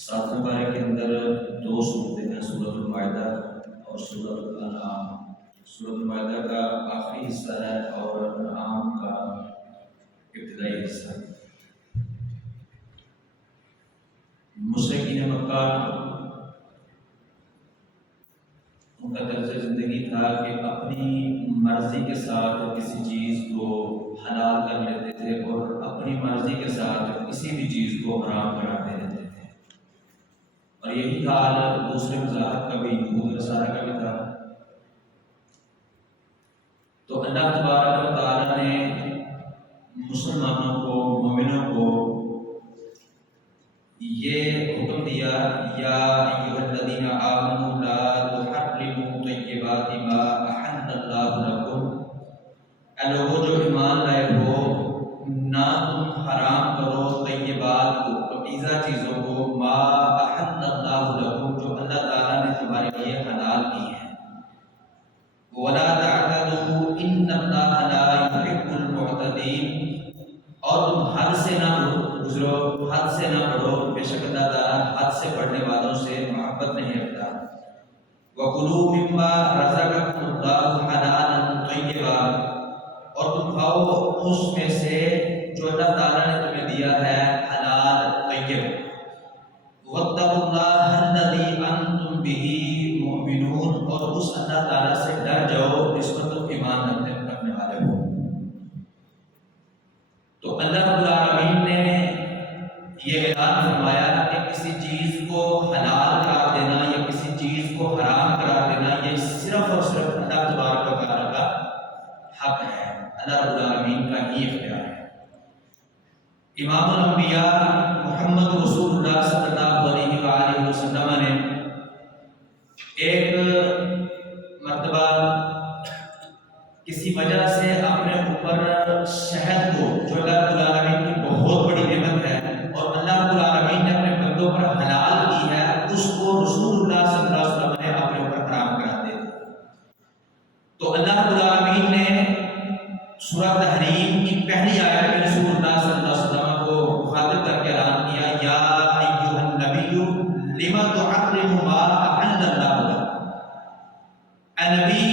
ساتویں پارے کے اندر دو صورتیں ہیں، سورۃ المائدہ اور سورۃ الانعام۔ سورۃ المائدہ کا آخری حصہ ہے اور انعام کا ابتدائی حصہ۔ مشرکین مکہ ان کا طرز زندگی تھا کہ اپنی مرضی کے ساتھ کسی چیز کو حلال کر لیتے تھے اور اپنی مرضی کے ساتھ کسی بھی چیز کو حرام کراتے رہتے تھے، اور یہی حال دوسرے مذاہب کا بھی، یہود نصارہ کا بھی تھا۔ تو اللہ تبارک و تعالیٰ نے مسلمانوں کو، مومنوں کو یہ حکم دیا، یا ایھا الذین آمنوا لا تحرموا طیبات ما احل اللہ لکم، اے لوگوں جو ایمان لائے ہو، نہ تم حرام کرو طیبات کو، پاکیزہ چیزوں کو، ما احل اللہ لکم، جو اللہ تعالیٰ نے تمہارے لیے حلال کی ہیں، ولا تعتدوا ان اللہ لا يحب المعتدین، اور تم حد سے نہ گزرو، حد سے نہ بڑھو، بے شک اللہ تعالیٰ حد سے بڑھنے والوں سے محبت نہیں رکھتا۔ وَكُلُوا مِمَّا رَزَقَكُمُ اللَّهُ حَلَالًا طَيِّبًا، اور تم کھاؤ اس میں سے جو اللہ تعالیٰ نے تمہیں دیا ہے حلال طیب۔ وَاتَّقُوا اللَّهَ الَّذِي أَنتُم بِهِ مُؤْمِنُونَ، اور اس اللہ تعالیٰ سے ڈر جاؤ جس پر تم ایمان رکھنے والے ہو۔ تو اللہ رب العالمین نے یہ اعلان فرمایا کہ کسی چیز کو حلال قرار دینا یا کسی چیز کو حرام قرار دینا، یہ صرف اور صرف اللہ تبارک و تعالیٰ کا حق ہے، اللہ رب العالمین کا ہی اختیار ہے۔ امام الانبیاء محمد رسول اللہ صلی اللہ علیہ وآلہ وسلم نے ایک مرتبہ کسی وجہ سے اپنے اوپر شہد کو، جو اللہ رب العالمین کی بہت بڑی نعمت ہے اور اللہ رب العالمین نے اپنے بندوں پر حلال کی ہے، اس کو رسول اللہ صلی اللہ علیہ وسلم نے اپنے اوپر حرام کرا دیا۔ تو اللہ رب العالمین نے سورہ تحریم کی پہلی آیت میں رسول اللہ صلی اللہ علیہ وسلم کو مخاطب کر کے اعلان کیا، یا ایھا النبی لما تحرم ما احل اللہ لک، اے نبی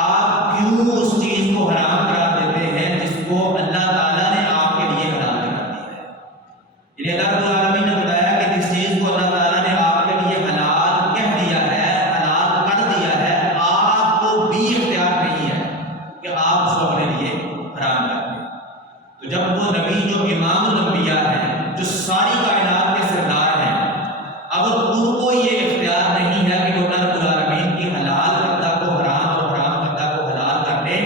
آپ کیوں اس چیز کو حرام قرار دیتے ہیں جس کو اللہ تعالیٰ نے آپ کے لیے حلال قرار دیا ہے۔ یعنی اللہ رب العالمین نے بتایا کہ جس چیز کو اللہ تعالیٰ نے آپ کے لیے حلال کہہ دیا ہے، حلال کر دیا ہے، آپ کو بھی اختیار نہیں ہے کہ آپ اس کو اپنے لیے حرام کر دیں۔ تو جب وہ نبی جو امام الانبیاء ہیں، جو ساری کائنات کے سردار ہیں، اگر ان کو یہ اختیار نہیں ہے کہ وہ اللہ رب العالمین کی حلال کردہ کو حرام اور حرام کردہ کو حلال کر لیں،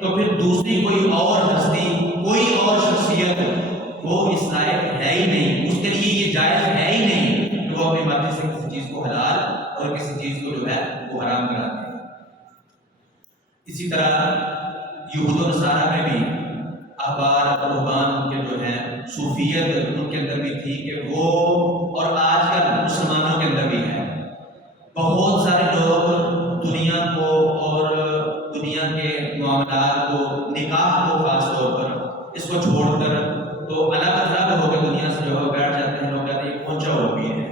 تو پھر دوسری کوئی اور ہستی، کوئی اور شخصیت وہ اس لائق ہے ہی نہیں، اس کے لیے یہ جائز ہے ہی نہیں کہ وہ اپنی مرضی سے کسی چیز کو حلال اور کسی چیز کو جو ہے وہ حرام کرا دے۔ اسی طرح یہود و نصارہ میں بھی احبار رہبان کے جو ہیں صوفیت ان کے اندر بھی تھی کہ وہ، اور آج کل مسلمانوں کے اندر بھی ہے، بہت سارے لوگ دنیا کو اور دنیا کے معاملات کو، نکاح کو خاص طور پر، اس کو چھوڑ کر تو الگ الگ ہو کے دنیا سے جو ہے بیٹھ جاتے ہیں۔ لوگ کہتے ہیں پہنچا ہو بھی ہے۔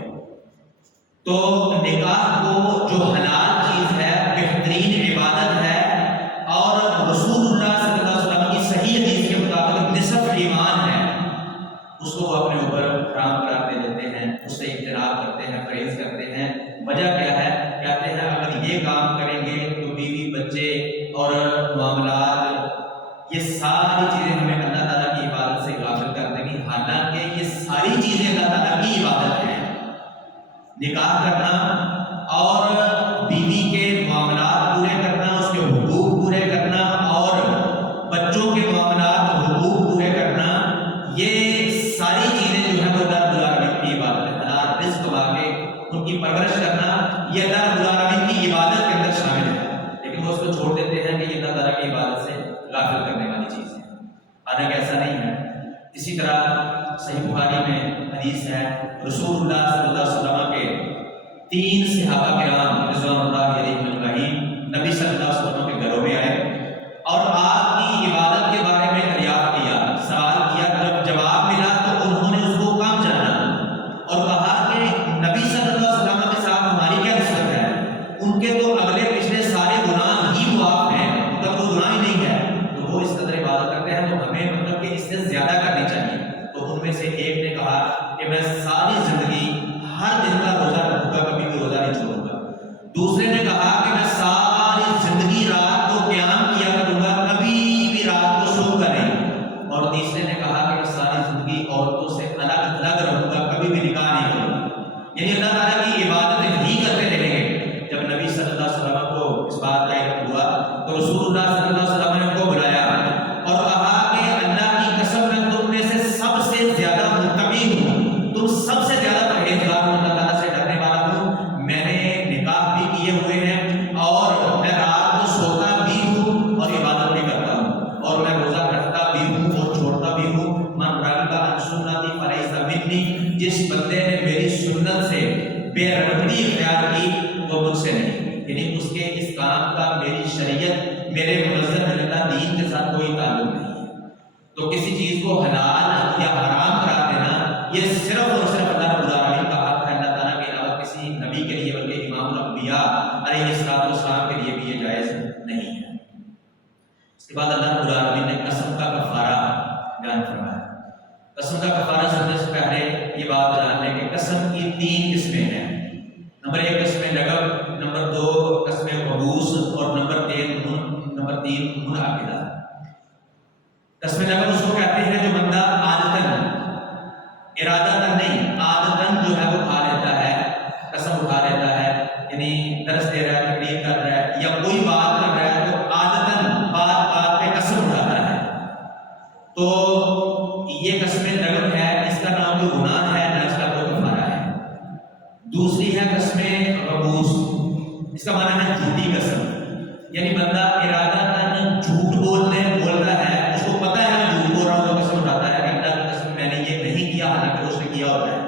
تو نکاح کو جو حلال چیز ہے، بہترین عبادت ہے، اور رسول اللہ صلی اللہ علیہ وسلم کی صحیح حدیث کے مطابق نصف ایمان ہے، اس کو وہ اپنے اوپر حرام قرار دے دیتے ہیں، اس سے اجتناب کرتے ہیں، پرہیز کرتے ہیں۔ وجہ کیا ہے؟ کہتے ہیں اگر یہ کام کریں گے تو بیوی، بچے اور معاملات، یہ ساری چیزیں ہمیں اللہ تعالیٰ کی عبادت سے غافل کر دیں گی، حالانکہ یہ ساری چیزیں اللہ تعالیٰ کی عبادت ہیں۔ نکاح کرنا اور بیوی کے معاملات پورے کرنا، اس کے حقوق پورے کرنا، اور بچوں کے معاملات، حقوق پورے کرنا، یہ ساری چیزیں جو ہیں وہ اللہ رب العالمین کی عبادت ہے۔ حلال رزق کما کے ان کی پرورش کرنا، یہ اللہ رب العالمین کی عبادت کے اندر شامل ہے، لیکن وہ اس کو چھوڑ دیتے ہیں کہ یہ اللہ تعالیٰ کی عبادت سے غافل کرنے والی چیز ہے، حالانکہ ایسا نہیں ہے۔ اسی طرح صحیح بخاری میں حدیث ہے، رسول اللہ صلی اللہ علیہ وسلم کے 3 صحابہ کرام رضوان اللہ علیہم اجمعین نبی صلی اللہ علیہ وسلم کے گھروں میں آئے اور آپ کی عبادت کے بارے میں دریافت کیا، سوال کیا۔ جب جواب ملا تو انہوں نے اس کو کام جانا اور کہا کہ کہ میں ساری زندگی ہر دن کا روزہ رکھوں گا، کبھی بھی روزہ نہیں چھوڑوں گا۔ دوسرے نے کہا کہ میں ساری زندگی رات کو قیام کیا کروں گا، کبھی بھی رات کو سو کر نہیں۔ اور تیسرے نے کہا کہ میں ساری زندگی عورتوں سے الگ الگ رہوں گا، کبھی بھی نکاح نہیں کروں گا۔ یعنی اللہ تعالیٰ کی عبادتیں ہی کرتے رہیں گے۔ جب نبی صلی اللہ علیہ وسلم کو اس بات کا علم ہوا تو رسول اللہ صلی اللہ علیہ وسلم نے ان کو بلایا اور کہا کہ اللہ کی قسم میں تم میں سے سب سے زیادہ متقی ہوں، تم سب سے زیادہ پرہیزگار ہوں، اللہ تعالیٰ سے ڈرنے والا ہوں۔ میں نے نکاح بھی کیے ہوئے ہیں اور میں رات کو سوتا بھی ہوں اور عبادت بھی کرتا ہوں، اور میں روزہ رکھتا بھی ہوں اور چھوڑتا بھی ہوں۔ من رغب عن سنتی فلیس منی، جس بندے نے میری سنت سے بے رغبتی اختیار کی وہ مجھ سے نہیں، یعنی اس کے اس کام کا میری شریعت، میرے منظم ملتا دین کے ساتھ کوئی تعلق نہیں ہے۔ تو کسی چیز کو حلال یا حرام قرار دینا یہ صرف اور صرف اللہ رب العالمین کا حق ہے، اللہ تعالیٰ کے علاوہ کسی نبی کے لیے بلکہ امام الانبیاء علیہ السلام کے لیے بھی یہ جائز نہیں ہے۔ اس کے بعد اللہ رب العالمین نے قسم کا کفارہ بیان فرمایا۔ قسم کا کفارہ سننے سے پہلے یہ بات جان لیں کہ قسم کی 3 قسمیں ہیں۔ نمبر 1 قسم لغو، نمبر 2 قسم غموس اور نمبر 3 منعقدہ۔ قسم لغو اس کو کہتے ہیں جو بندہ عادتاً، ارادتاً نہیں، عادتاً جو ہے وہ کھا لیتا ہے، قسم اٹھا لیتا ہے، یعنی درس دے رہا ہے، تقریر کر رہا ہے یا کوئی بات کر رہا ہے تو عادتاً بات پہ قسم اٹھاتا ہے، تو یہ قسم لغو ہے، اس کا نام جو گناہ ہے نہ اس کا کوئی کفارہ ہے۔ دوسری ہے قسم غموس، اس کا معنی ہے جھوٹی قسم، یعنی بندہ ارادتاً جھوٹ بولتا ہے، اس کو پتہ ہے میں جھوٹ بول رہا ہوں تو قسم اٹھاتا ہے کہ اللہ کی قسم میں نے یہ نہیں کیا حالانکہ اس نے کیا ہوتا ہے،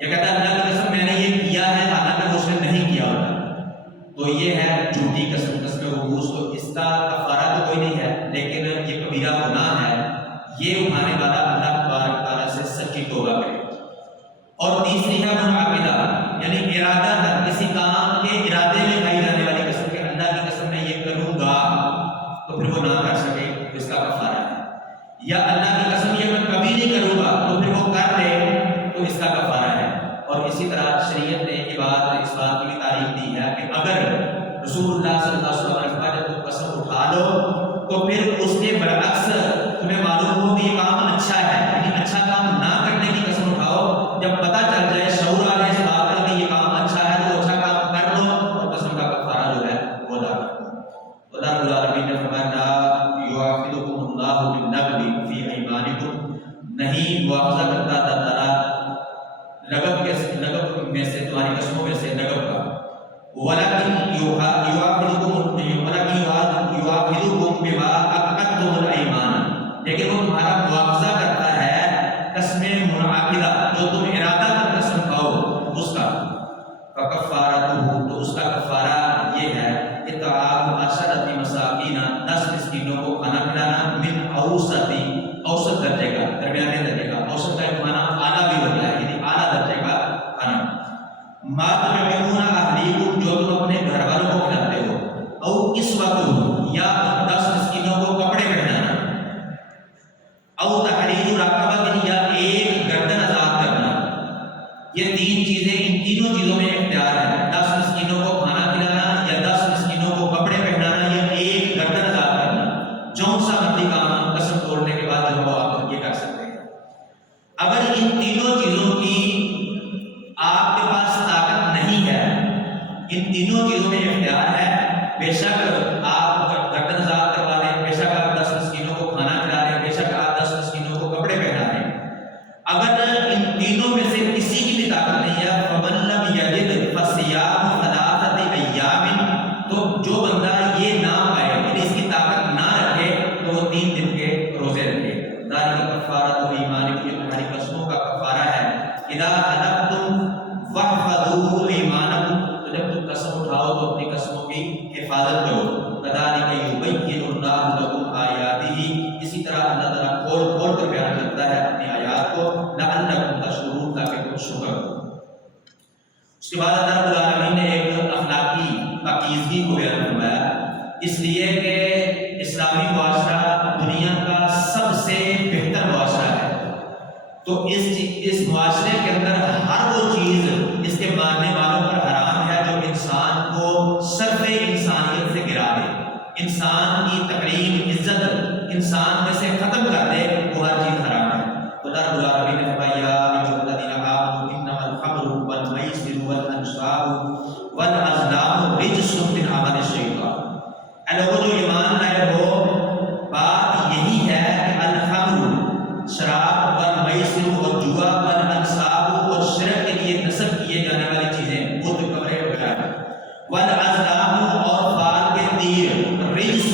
یا کہتا ہے اللہ کی قسم میں نے یہ کیا ہے حالانکہ اس نے نہیں کیا ہوتا ہے، تو یہ ہے جھوٹی قسم، قسم غموس۔ تو اس کا کفارہ تو کوئی نہیں ہے لیکن یہ کبیرہ گناہ ہے، یہ اٹھانے والا اللہ تبارک تعالیٰ سے سچی توبہ کرے۔ اور تیسری ہے منعقدہ، یعنی ارادہ کسی کام کے ارادے میں کھائی جانے والی قسم، کہ اللہ کی قسم میں یہ کروں گا تو پھر وہ نہ کر سکے تو اس کا کفارہ ہے، یا اللہ کی قسم یہ میں کبھی نہیں کروں گا تو پھر وہ کر لے تو اس کا کفارہ ہے۔ اور اسی طرح شریعت نے یہ بات اس بات کی بھی تعریف دی ہے کہ اگر رسول اللہ صلی اللہ علیہ وسلم نے فرمایا جب تم قسم اٹھا لو تو پھر اس کے برعکس تمہیں معلوم ہو کہ یہ کام اچھا ہے، یعنی اچھا کام نہ کرنے کی قسم اٹھاؤ، جب پتہ چل جائے شعور آ جائے اس بات کا کہ یہ کام اچھا ہے تو اچھا کام کر لو اور قسم کا کفارہ جو ہے وہ ادا کر دو۔ اللہ رب العالمین نے فرمایا لا یؤاخذکم اللہ باللغو فی ایمانکم، نہیں مواخذہ کرتا اللہ تعالیٰ لغو میں سے، تمہاری قسموں میں سے لغو کا، ولکن یؤاخذکم بما عقدتم الایمان، لیکن وہ تمہارا مواخذہ کرتا ہے قسم منعقدہ جو تم ارادہ کر قسم کھاؤ اس کا، فکفارتہ، تو اس کا کفارہ یہ ہے اطعام 10 مساکین، 10 مسکینوں کو کھانا کھلانا، من اوسط درجے کا، درمیانے درجے کا، اوسط کا کھانا اعلیٰ بھی ہوتا ہے یعنی اعلیٰ درجے کا کھانا، ما تطعمون اہلیکم، جو تم اپنے گھر والوں کو کھلاتے ہو، او کسوتہم، یا 10 مسکینوں کو کپڑے پہنانا، او تحریر رقبۃ، یا ایک گردن آزاد کرنا، یہ 3 چیزیں، ان تینوں چیزوں میں اختیار ہے، 10 مسکینوں کو کھانا کھلانا یا 10 مسکینوں کو کپڑے پہنانا یا ایک گردن آزاد کرنا، جون سا مرضی کام قسم توڑنے کے بعد جو آپ یہ کر سکتے ہیں۔ اگر ان تینوں چیزوں کی آپ کے پاس طاقت نہیں ہے، ان تینوں چیزوں میں اختیار ہے، بے شک آپ گردن آزاد کروا لیں، بے شک آپ 10 مسکینوں کو کھانا کھلا لیں، بے شک آپ 10 مسکینوں کو کپڑے پہنا لیں، اگر ان تینوں میں سے کسی کی بھی طاقت نہیں ہے، فمن لم یجد فصیام 3 ایام، تو جو بندہ یہ نہ پائے یعنی اس کی طاقت نہ رکھے تو وہ 3 دن کے روزے رکھے۔ ذالک کفارۃ ایمانکم، یہ تمہاری قسموں کا کفارہ ہے، اذا حلفتم فاحفظوا ایمانکم، تو جب تم قسم اٹھاؤ تو اپنی قسموں کی حفاظت کرو، کذالک یبین اللہ لکم آیاتہ، اسی طرح اللہ تعالیٰ کھول کھول کر بیان کرتا ہے اپنی آیات کو، لعلکم تشکرون، تاکہ تم شکر کرو۔ اس کے بعد اللہ رب العالمین نے ایک اخلاقی پاکیزگی کو بیان فرمایا، اس لیے کہ اسلامی معاشرہ دنیا کا سب سے بہتر معاشرہ ہے، تو اس معاشرے کے اندر ہر وہ چیز اس کے ماننے والوں پر حرام ہے جو انسان کو صرف انسانیت سے گرا دے، انسان کی تقریم عزت انسان میں سے ختم کر دے، وہ ہر چیز حرام ہے۔ اللہ رب العالمین نے فرمایا یا ایھا الذین آمنوا انما الخمر والمیسر والانصاب والازلام رجس من عمل الشیطان۔ اے لوگوں جو ایمان لائے ہو، بات یہی ہے کہ الخمر شراب والمیسر اور جوا والانصاب اور شرک کے لیے نسب کیے جانے والی چیزیں بت کمرے وغیرہ، والازلام اور فال کے تیر رجس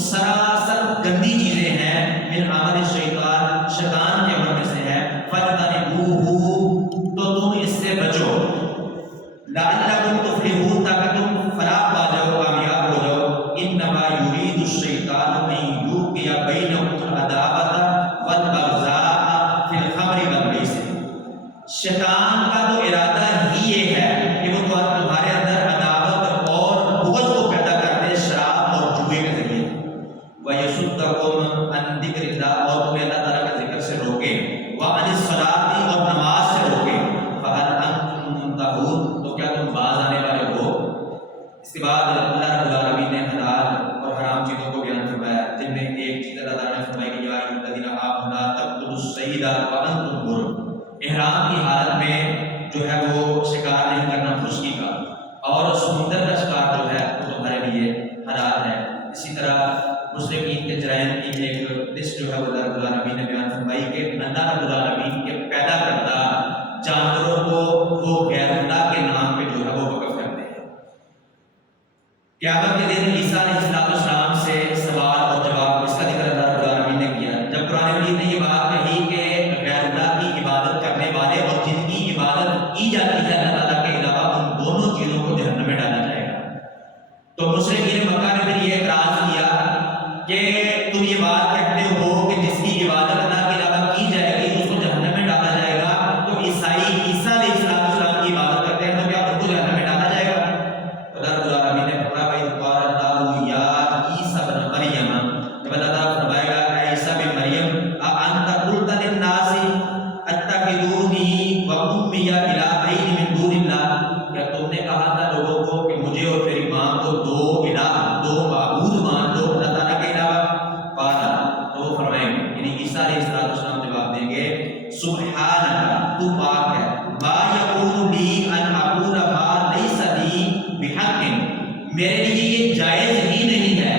سراسر گندی چیزیں ہیں، من عمل الشیطان شیطان کے عمل میں سے ہے، فاجتنبوہ تو تم اس سے بچو، لعلکم تفلحون تاکہ تم فلاح پا جاؤ، کامیاب ہو جاؤ۔ انما یرید الشیطان ان یوقع بینکم العداوۃ والبغضاء فی الخمر والمیسر۔ شیطان کا تو ارادہ ہی یہ ہے کہ وہ تمہارے اندر عداوت اور بغض کو پیدا کر دے شراب اور جوئے کے ذریعے، وَيَصُدَّكُمْ عَنْ ذِكْرِ اللَّهِ اور تمہیں اللہ تعالیٰ کے ذکر سے روکے، وَعَنِ الصَّلَاةِ اور نماز سے روکے، فَهَلْ أَنْتُمْ مُنْتَهُونَ تو کیا تم باز آنے والے ہو؟ اس کے بعد اللہ رب العالمین نے حلال اور حرام چیزوں کو بیان فرمایا، جن میں ایک چیز اللہ تعالیٰ نے فرمائی کہ یا ایھا الذین آمنوا لا تقتلوا الصید وانتم حرم۔ احرام کی حالت میں جو ہے وہ شکار نہیں کرنا خشکی کا، اور سمندر کا شکار جو ہے وہ تمہارے لیے حلال ہے۔ اسی طرح مشرکین کے جرائم کی ایک لسٹ جو ہے وہ اللہ رب العالمین نے بیان فرمائی کہ اللہ رب العالمین کے پیدا کردہ جانوروں کو وہ غیر اللہ کے نام پہ جو ہے وہ وقف کرتے ہیں۔ قیامت کے دن عیسیٰ علیہ السلام سے سوال اور جواب اس کا ذکر اللہ رب العالمین نے کیا۔ جب قرآن مجید نے یہ بات کہی کہ غیر اللہ کی عبادت کرنے والے اور جن کی عبادت کی جاتی ہے اللہ تعالیٰ کے علاوہ، ان دونوں چیزوں کو جہنم میں ڈالا جائے گا، تو مشرکین مکہ نے پھر یہ اعتراض کیا کہ تم یہ بات کہتے ہو کہ جس کی عبادت اللہ کے علاوہ کی جائے گی اس کو جہنم میں ڈالا جائے گا، تو عیسائی عیسیٰ علیہ السلام کی عبادت کرتے ہیں تو کیا ان کو جہنم میں ڈالا جائے گا؟ اللہ رب العالمین نے فرمایا وَإِذْ قَالَ اللَّهُ يَا عِيسَى ابْنَ مَرْيَمَ، جب اللہ تعالیٰ فرمائے گا اے عیسیٰ بن مریم أَأَنْتَ قُلْتَ لِلنَّاسِ اتَّخِذُونِي وَأُمِّيَ إِلَٰهَيْنِ مِن دُونِ اللَّهِ، کیا تم نے کہا تھا لوگوں کو کہ مجھے اور میری ماں کو دو الہ، دو معبود مان لو اللہ تعالیٰ کے علاوہ؟ قال تو وہ فرمائیں گے، یعنی عیسیٰ علیہ السلام جواب دیں گے سبحانک تو پاک ہے، ما یکون لی ان اقول ما لیس لی بحق، میرے لیے یہ جائز ہی نہیں ہے،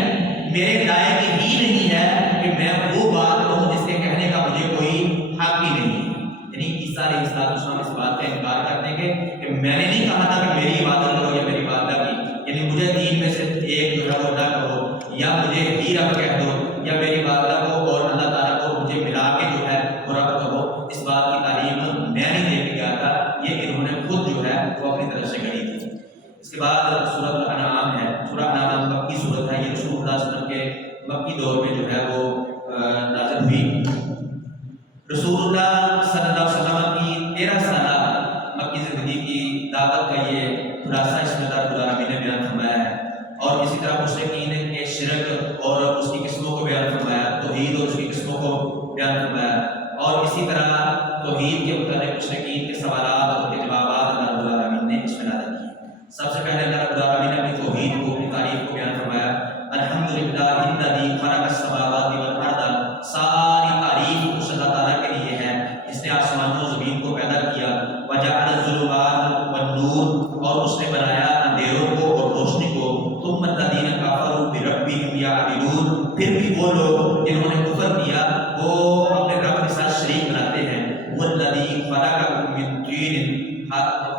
میرے لائق ہی نہیں ہے کہ میں وہ بات کہوں جس کے کہنے کا مجھے کوئی حق ہی نہیں ہے۔ یعنی عیسیٰ علیہ السلام اس بات کا انکار کر دیں گے کہ میں نے نہیں کہا تھا کہ میری عبادت کرو یا میری والدہ کی، یعنی مجھے دین میں سے ایک جو ہے وہ نہ کہو، یا مجھے ہی رب کہہ دو، یا میری والدہ کو اور اللہ تعالیٰ کو مجھے ملا کے جو ہے وہ رب کہو۔ اس بات کی تعلیم میں نہیں دے کے گیا تھا، یہ انہوں نے خود جو ہے وہ اپنی طرف سے گڑھی تھی۔ اس کے بعد سورۃ الانعام ہے، سورہ انعام مکی سورت ہے، یہ رسول اللہ صلی اللہ علیہ وسلم کے مکی دور میں جو ہے وہ نازل ہوئی۔ رسول اللہ صلی اللہ علیہ وسلم کی 13 سالہ مکی زندگی کی دعوت کا یہ خلاصہ اس میں اللہ رب العالمین نے بیان فرمایا ہے، اور اسی طرح مشرکین کے شرک اور اس کی قسموں کو بیان فرمایا، توحید اور اس کی قسموں کو بیان فرمایا، اور اسی طرح توحید کے متعلق مشرکین کے سوالات اور ان کے جوابات اللہ رب العالمین نے اس میں نازل کیے۔ سب سے پہلے اللہ رب العالمین نے اپنی توحید کو، اپنی تعریف کو بیان فرمایا، الحمدللہ الذی خلق السماوات والارض، ساری تعریف اس اللہ تعالیٰ کے لیے ہے جس نے آسمانوں و زمین کو پیدا کیا، وجعل الظلمات والنور اور اس نے بنایا اندھیروں کو اور روشنی کو، ثم الذین کفروا بربہم یعدلون، پھر بھی وہ لوگ جنہوں نے کفر کیا وہ اپنے رب کے ساتھ شریک بناتے ہیں، والذی خلقکم من طین،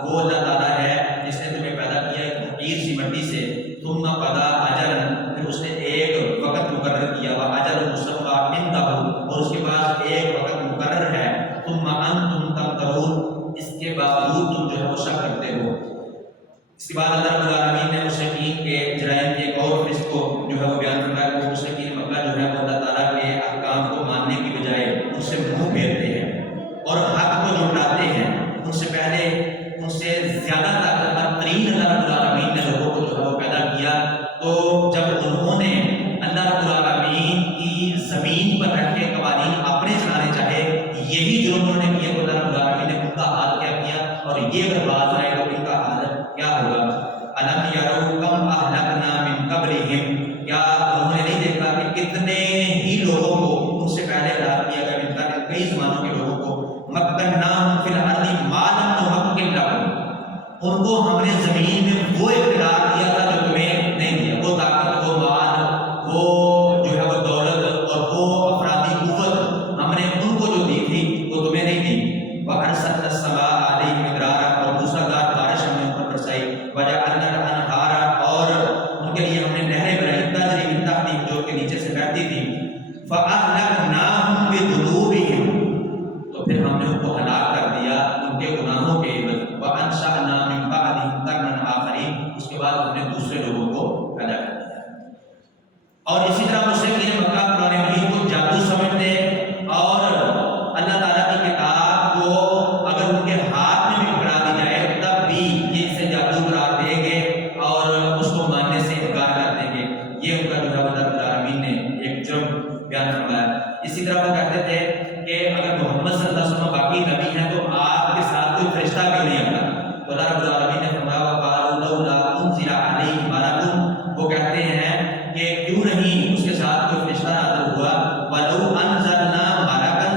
وہ اللہ تعالیٰ ہے جس نے تمہیں پیدا کیا ایک حقیر سی مٹی سے، ثم قضى اجلا، پھر اس نے ایک وقت مقرر کیا، واجل مسمى عنده، اور اس کے پاس ایک وقت مقرر ہے، ثم انتم تمترون، اس کے باوجود تم جو ہے وہ شک کرتے ہو۔ اس کے بعد اللہ رب العالمین نے مشرکین کے جرائم کے ایک اور فسق کو جو ہے وہ بیان فرمایا کہ وہ مشرکین مکہ جو ہے وہ اللہ تعالیٰ کے احکام کو ماننے کی بجائے ان سے منہ پھیرتے ہیں اور حق کو جھٹلاتے ہیں، ان سے پہلے ان سے زیادہ طاقتور ترین اللہ رب العالمین نے لوگوں کو جو ہے وہ پیدا کیا، تو جب انہوں نے اللہ رب العالمین کی زمین پر رکھ کے قوانین اپنے چلانے چاہے، یہی جرم انہوں نے کیا اور یہ اگر باز آئے تو ان کا حال کیا ہوگا؟ الم یروا کم اہلکنا من قبلہم، کیا انہوں نے نہیں دیکھا کہ کتنے ہی لوگوں کو ان سے پہلے ہلاک کیا گیا، ان کا کئی زمانوں کے لوگوں کو، مکناہم فی الارض ما لم نمکن لکم، ان کو ہم نے زمین میں وہ اقتدار دیا تھا جو تمہیں نہیں دیا، وہ طاقت، وہ مال، وہ جو ہے وہ دولت اور وہ افرادی قوت ہم نے ان کو جو دی تھی وہ تمہیں نہیں دی۔ وَأَرْسَلْنَا السَّمَاءَ عَلَيْهِم مِدْرَارًا، اور موسیٰ بارش ہم نے ان پر برسائی، وَجَعَلْنَا الْأَنْهَارَ، اور ان کے لیے ہم نے نہریں بنائی، تجری من تحتہم، جو کے نیچے سے بہتی تھی، فَأَهْلَكْنَاهُمْ بِذُنُوبِهِمْ، تو پھر ہم نے ان کو ہلاک کر دیا ان کے گناہوں کے عوض، وَأَنشَأْنَا مِن بَعْدِهِمْ قَرْنًا آخَرِينَ، اس کے بعد ہم نے دوسرے لوگوں کو پیدا کر دیا۔ اور اسی طرح مشرکین مکہ قرآن مجید کو جادو سمجھتے، اور اللہ تعالیٰ کی کتاب کو اگر ان کے ہاتھ میں بھی پکڑا دی جائے تب بھی یہ اسے جادو قرار دیں گے اور اس کو ماننے سے انکار کر دیں گے۔ یہ ان کا جو ہے اللہ رب العالمین نے ایک جرم بیان فرمایا۔ اسی طرح وہ کہتے تھے کہ اگر محمد صلی اللہ علیہ وسلم باقی نبی ہیں تو آپ کے ساتھ کوئی فرشتہ کیوں نہیں آتا؟ تو اللہ رب العالمین نے فرمایا وَقَالُوا لَوْلَا أُنزِلَ عَلَيْهِ مَلَكٌ، وہ کہتے ہیں کہ کیوں نہیں اس کے ساتھ کوئی فرشتہ نازل ہوا، وَلَوْ أَنزَلْنَا مَلَكًا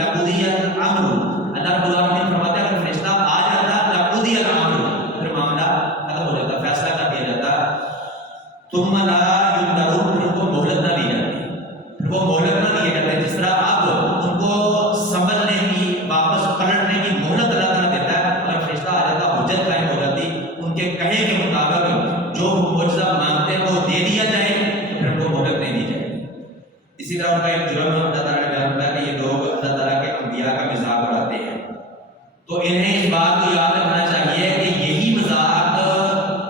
لَقُضِيَ الْأَمْرُ، اللہ رب العالمین نے فرماتے ہیں اگر فرشتہ آ جاتا لَقُضِيَ الْأَمْرُ، پھر معاملہ ختم ہو جاتا، فیصلہ کر دیا جاتا، ثُمَّ لَا يُنظَرُونَ، پھر ان کو مہلت نہ دی جاتی، پھر وہ مہلت نہ دیے جاتے، جس طرح اب ان کو سنبھلنے کی، واپس پلٹنے کی مہلت اللہ تعالیٰ دیتا ہے، اگر فرشتہ آ جاتا حجت قائم ہو جاتی، ان کے کہے کے مطابق جو معجزہ مانگتے ہیں وہ دے دیا جائے، پھر ان کو مہلت نہیں دی جائے۔ اسی طرح ان کا ایک جرم اللہ تعالیٰ نے بیان کیا کہ یہ لوگ اللہ تعالیٰ کے انبیاء کا مذاق اڑاتے ہیں، تو انہیں اس بات کو یاد رکھنا چاہیے کہ یہی مذاق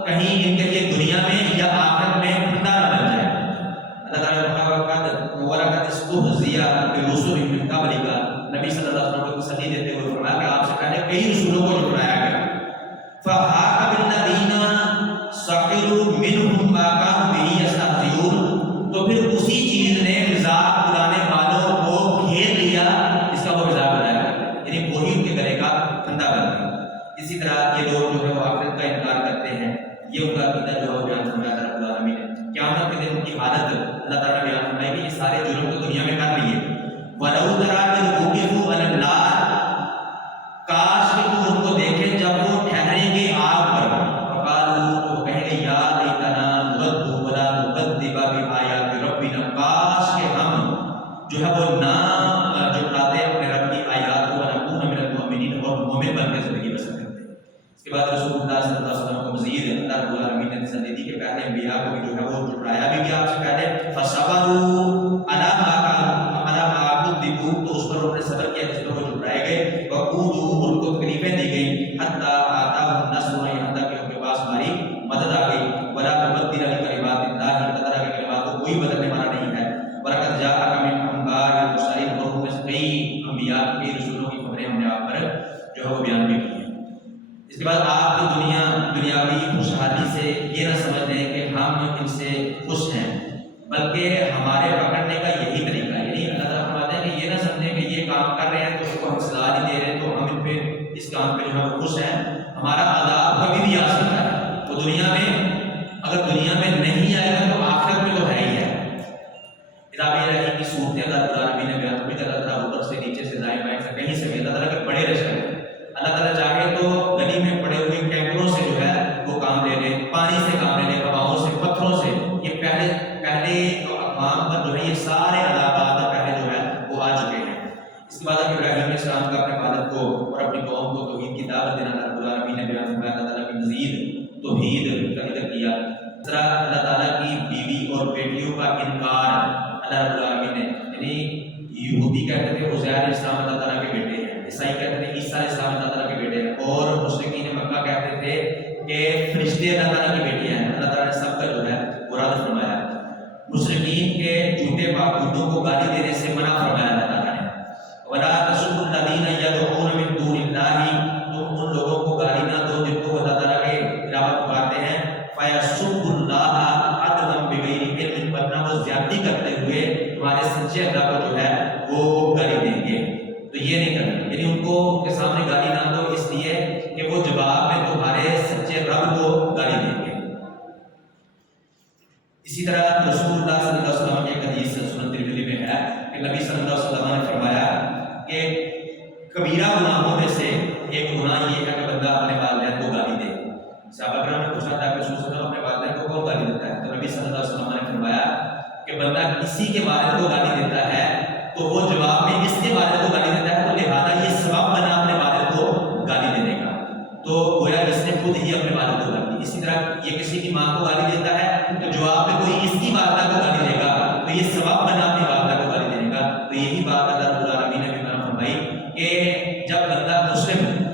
کہیں ان کے لیے دنیا میں یا آخرت میں پھندا نہ بن جائے۔ اللہ تعالیٰ نے فرمایا وَلَقَدِ اسْتُهْزِئَ بِرُسُلٍ مِّن قَبْلِكَ، نبی صلی اللہ علیہ وسلم کو تسلی دیتے ہوئے فرمایا کہ آپ سے پہلے کئی رسولوں کو جھٹلایا گیا، فَحَاقَ بِالَّذِينَ سَخِرُوا مِنْهُم مَّا كَانُوا بِهِ يَسْتَهْزِئُونَ، تو پھر اسی چیز نے مذاق اڑانے والوں کو گھیر لیا جس کا وہ مذاق اڑایا کرتے، یعنی وہی ان کے گلے کا پھندا بن گیا۔ اسی طرح یہ لوگ جو ہے وہ آخرت کا انکار کرتے ہیں، یہ ان کا عقیدہ جو ہے وہ بیان فرمایا رب العالمین نے۔ قیامت کے دن ان کی حالت اللہ تعالیٰ نے بیان فرمائی کہ یہ سارے جرم تو دنیا میں کر لیے، وَلَوْ تَرَىٰ إِذْ وُقِفُوا عَلَى النَّارِ، کاش کہ تم ان کو دیکھیں جب وہ ٹھہریں گے آگ پر، فَقَالُوا، تو کہیں گے یا لیتنا نُرَدُّ وَلَا نُكَذِّبَ بِآيَاتِ رَبِّنَا، کاش کہ ہم جو ہے وہ نہ جھٹلاتے اپنے رب کی آیات کو، وَنَكُونَ مِنَ الْمُؤْمِنِينَ، اور مومن بن کے زندگی بسر کرتے۔ اس کے بعد رسول اللہ صلی اللہ علیہ وسلم کو مزید اللہ رب العالمین نے تسلی دی کہ پہلے انبیاء کو بھی جو ہے وہ جھٹلایا بھی گیا آپ سے پہلے، فَصَبَرُوا عَلَىٰ مَا كُذِّبُوا، تو اس پر انہوں نے صبر کیا جس پر وہ جھٹلائے گئے، وَقُولُوا، ان کو تکلیفیں دی گئیں، حَتَّىٰ آتَاهُمْ نَصْرُنَا، یہاں تک کہ ان کے پاس ہماری مدد آ گئی، وَلَا مُبَدِّلَ لِكَلِمَاتِ اللَّهِ، اللہ تعالیٰ کی کلمات کو کوئی بدلنے والا نہیں ہے، وَلَقَدْ جَاءَكَ مِنْ أَنْبَاءِ الْمُرْسَلِينَ، اور ان میں سے کئی انبیاء کے رسولوں کی خبریں ہم نے آپ پر جو ہے وہ بیان بھی کی ہیں۔ اس کے بعد آپ کی دنیاوی خوشحالی سے یہ نہ سمجھ لیں کہ ہم ان سے خوش ہیں، بلکہ ہمارے پکڑنے کا یہی طریقہ ہے، یعنی اللہ تعالیٰ فرماتے ہیں کہ یہ نہ سمجھیں کہ یہ کام کر رہے ہیں تو اس کو ہم سزا نہیں دے رہے تو ہم ان پہ اس کام پہ جو ہے وہ خوش ہیں، ہمارا عذاب کبھی بھی آ سکتا ہے، تو دنیا میں اگر دنیا میں نہیں آئے گا تو آخرت میں تو ہے ہی ہے۔ کتاب الہی کی صورت اللہ العالمین نے بیان کی، اللہ تعالیٰ اوپر سے نیچے سے دائیں بائیں سے کہیں سے بھی اللہ تعالیٰ کے بڑے رشتے ہیں، اللہ تعالیٰ چاہے تو گلی میں پڑے ہوئے ٹینکروں سے جو ہے وہ کام لے لے، پانی سے کام لے لے، ہواؤں سے، پتھروں سے، یہ پہلے جو اقوام پر جو ہے یہ سارے عذابات پہلے جو ہے وہ آ چکے ہیں۔ اس کے بعد ابراہیم علیہ السلام کا اپنے والد کو اور اپنی قوم کو توحید کی دعوت دینا رب العالمین نے بیان فرمایا، اللہ تعالیٰ کی مزید توحید کا ذکر کیا۔ ذرا اللہ تعالیٰ کی بیوی اور بیٹیوں کا انکار اللہ رب العالمین نے، یعنی یہودی کہتے تھے عزیر علیہ السلام اللہ تعالیٰ کے بیٹے ہیں، عیسائی کہتے تھے عیسیٰ علیہ السلام اللہ تعالیٰ کے بیٹے ہیں، اور مشرکین مکہ کہتے تھے کہ فرشتے اللہ تعالیٰ کی بیٹیاں ہیں۔ اللہ تعالیٰ نے سب کا جو ہے وہ رد فرمایا۔ مشرکین کے جھوٹے معبودوں کو گالی دینے سے منع فرمایا اللہ تعالیٰ نے، وَلَا تَسُبُّوا الَّذِينَ يَدْعُونَ مِن دُونِ اللَّهِ، تم ان لوگوں کو گالی نہ دو جن کو اللہ تعالیٰ کے علاوہ پکارتے ہیں، فَيَسُبُّوا اللَّهَ عَدْوًا بِغَيْرِ عِلْمٍ، ورنہ وہ زیادتی کرتے ہوئے ہمارے سچے اللہ کو جو ہے وہ گالی دیں گے، تو یہ نہیں کرنا، یعنی ان کو ان کے سامنے گالی نہ دو اس لیے اگر اسی کے والد کو گالی دیتا ہے تو وہ جواب میں اس کے والد کو گالی دیتا ہے، تو لہٰذا یہ سبب بنا اپنے والد کو گالی دینے کا، تو گویا اس نے خود ہی اپنے والد کو گالی دی۔ اسی طرح یہ کسی کی ماں کو گالی دیتا ہے تو جواب میں کوئی اس کی والدہ کو گالی دے گا، تو یہ سبب بنا اپنی والدہ کو گالی دینے کا۔ تو یہی بات اللہ رب العالمین نے بھی بیان فرمائی کہ جب بندہ مسلم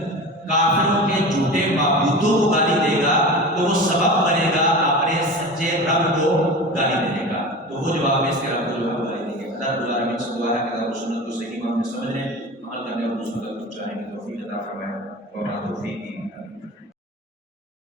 کافروں کے جھوٹے معبودوں کو گالی دے گا تو وہ سبب بنے گا اپنے سچے رب کو گالی دینے کا، تو وہ جواب میں اس کے رب کو جو ہے گالی دیں گے۔ اللہ رب العالمین سے دعا ہے کہ اللہ سنت کو صحیح معنوں میں سمجھنے، عمل کرنے اور دوسروں تک پہنچانے کی توفیق عطا فرمائے، اور توفیق